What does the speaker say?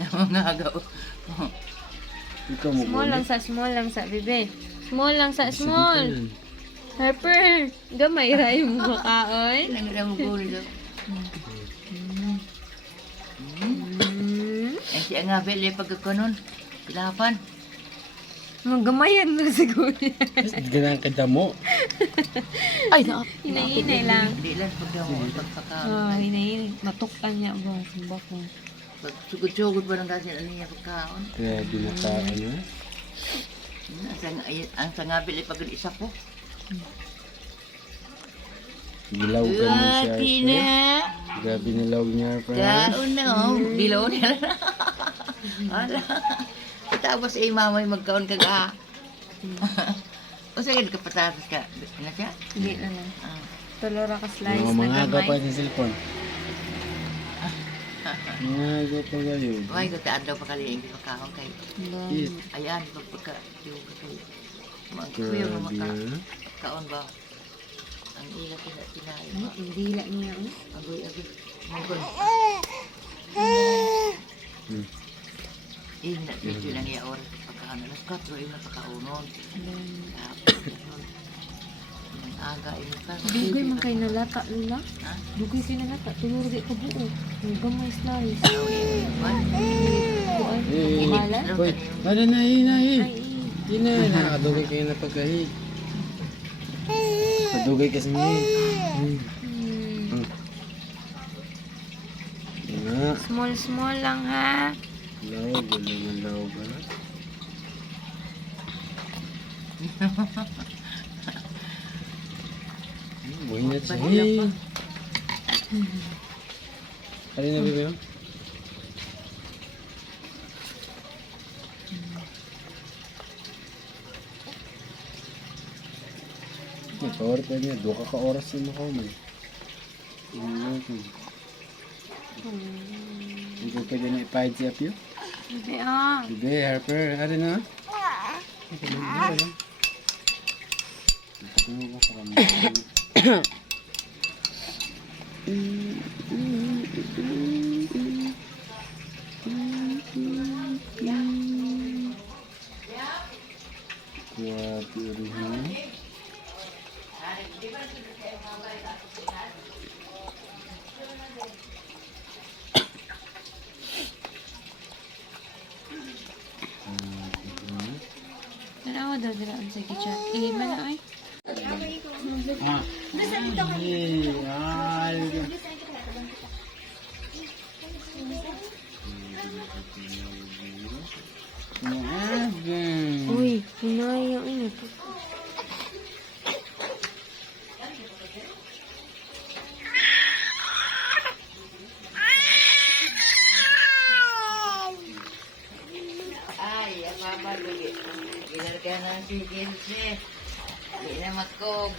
Mga agaw. Ikaw mo Small lang sa, bebe. Small lang sa, small. Harper, gamay ra yung makaon. Ilang na mo gulo. Ay siya nga beli pagkakanon. Silapan. Magamayan mo siguro. Ganang kadamo. Ay na. Hinay-hinay lang. Hindi lang pagkamo pagpaka. Hinay-hinay. Matukpan niya ba? Sumba ko. Sugod-sugod pa lang kasi ano niya pagkaon. Kaya binakain na. Ang sangabil ay pag isa po. Dilaw ka mo siya. Laki na. Grabe nilaw niya. Kaon na oh. Dilaw niya na. Ala. Tapos ay mamay magkaon ka ga. O sige ka patapos ka. Ano siya? Hindi na lang. Tulora ka slice Mga na mga aga pa gamay. sa cellphone. Mga aga pa kayo. Ay, kung taan daw pa kali hindi makaon kay. Shit. Ayan, pagka yung kay. Magkuyo mo Grabe ah. kaon ba? Ang ila tinayo ba? Hindi lang niya. Agoy. Mangkon. Hmm. Na medyo lang iya oras pagkaano. Alas 4 ay napakaunon. Ang aga ini pa. Dugay man kay nalata nila. Ha? Dugay kay nalata. Tulor di ka buo. May gamay slice. What? Buwan. Eh, Mahalan. Hoy, wala na hinahi. Ay, Hina, nakadugay kayo na pagkahi. Kadugay kasi niya. Nga. Small lang ha. Law, wala nga law ba? Buhay na siya. Ano na bebe mo? Ikaw pa niya, 2 ka oras yung makaw man. Hindi ko pwede na ipahid siya piyo. Bebe Bebe, Harper, ano na? Ito lang. Ito ko sa kamay. Grabe rin ha. Tanawa daw dila ang sa kitchen. Mana ay. Uy, hinay yung ini. Ay, ang mama lagi. Ilarga na si Gilse. Hindi na magkogo.